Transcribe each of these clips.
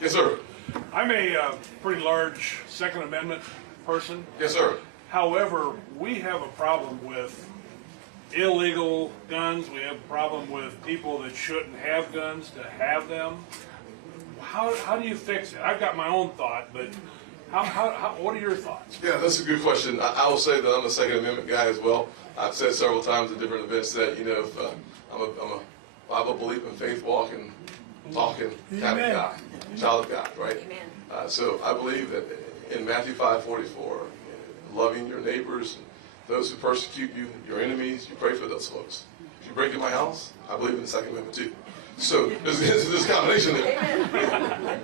Yes, sir. I'm a pretty large Second Amendment person. Yes, sir. However, we have a problem with illegal guns. We have a problem with people that shouldn't have guns to have them. How do you fix it? I've got my own thought, but what are your thoughts? Yeah, that's a good question. I will say that I'm a Second Amendment guy as well. I've said several times at different events that, if I'm a Bible believing, faith walking, talking kind of guy, child of God, right? So I believe that in Matthew 5:44, loving your neighbors, those who persecute you, your enemies, you pray for those folks. If you break in my house, I believe in the Second Amendment too. So there's this combination there. Can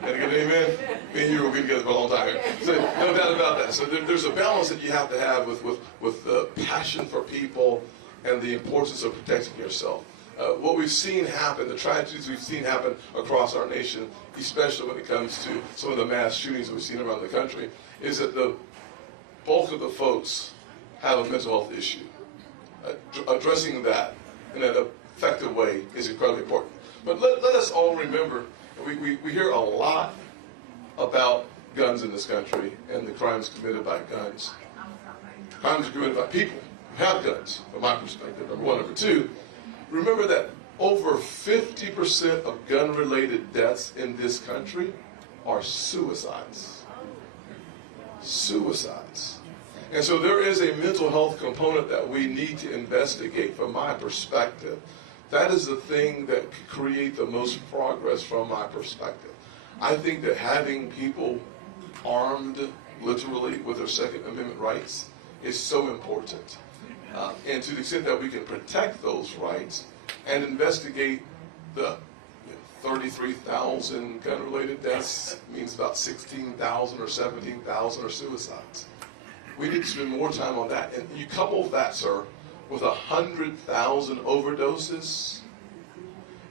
I get an amen? Me and you will be together for a long time here. So no doubt about that. So there's a balance that you have to have with the passion for people and the importance of protecting yourself. What we've seen happen, the tragedies we've seen happen across our nation, especially when it comes to some of the mass shootings we've seen around the country, is that the bulk of the folks have a mental health issue. Addressing that in an effective way is incredibly important. But let us all remember, we hear a lot about guns in this country and the crimes committed by guns. Crimes are committed by people who have guns, from my perspective, number one. Number two, remember that over 50% of gun-related deaths in this country are suicides. Suicides. And so there is a mental health component that we need to investigate from my perspective. That is the thing that could create the most progress from my perspective. I think that having people armed, literally, with their Second Amendment rights is so important. And to the extent that we can protect those rights and investigate the 33,000 gun-related deaths, means about 16,000 or 17,000 are suicides. We need to spend more time on that. And you couple that, sir, with 100,000 overdoses,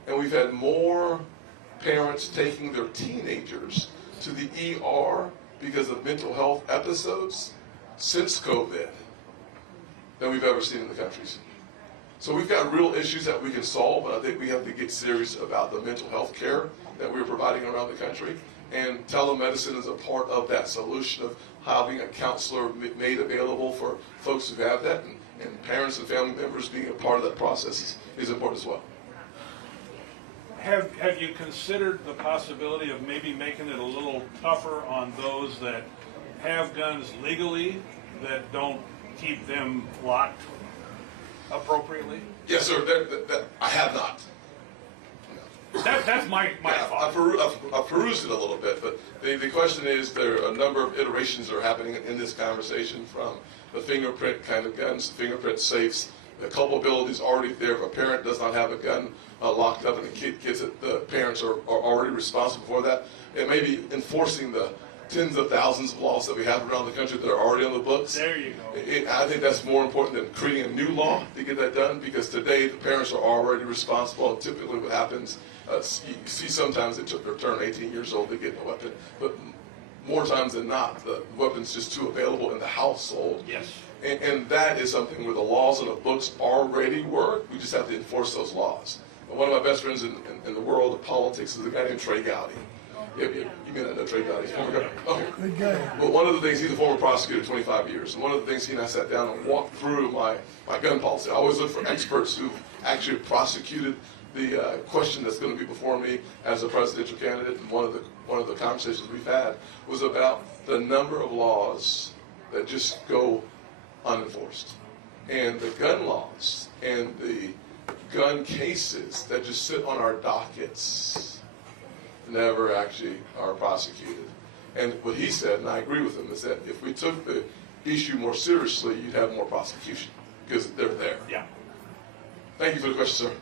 and we've had more parents taking their teenagers to the ER because of mental health episodes since COVID than we've ever seen in the country. So we've got real issues that we can solve, but I think we have to get serious about the mental health care that we're providing around the country. And telemedicine is a part of that solution of having a counselor made available for folks who have that, and parents and family members being a part of that process is important as well. Have you considered the possibility of maybe making it a little tougher on those that have guns legally that don't keep them locked appropriately? Yes, sir. That I have not. That's my thought. I've perused it a little bit, but the question is, there are a number of iterations that are happening in this conversation, from the fingerprint kind of guns, the fingerprint safes. The culpability is already there. If a parent does not have a gun locked up and the kid gets it, the parents are already responsible for that. It may be enforcing the tens of thousands of laws that we have around the country that are already on the books. There you go. I think that's more important than creating a new law to get that done, because today the parents are already responsible. And typically what happens, you see sometimes they turn 18 years old, they get a weapon, but more times than not, the weapon's just too available in the household. Yes. And that is something where the laws on the books already work. We just have to enforce those laws. And one of my best friends in the world of politics is a guy named Trey Gowdy. You may not know Trey Gowdy. Okay. Good guy. But one of the things, he's a former prosecutor, 25 years. And one of the things he and I sat down and walked through my gun policy. I always look for experts who've actually prosecuted the question that's going to be before me as a presidential candidate. And one of the conversations we've had was about the number of laws that just go unenforced, and the gun laws and the gun cases that just sit on our dockets never actually are prosecuted. And what he said, and I agree with him, is that if we took the issue more seriously, you'd have more prosecution, because they're there. Yeah. Thank you for the question, sir.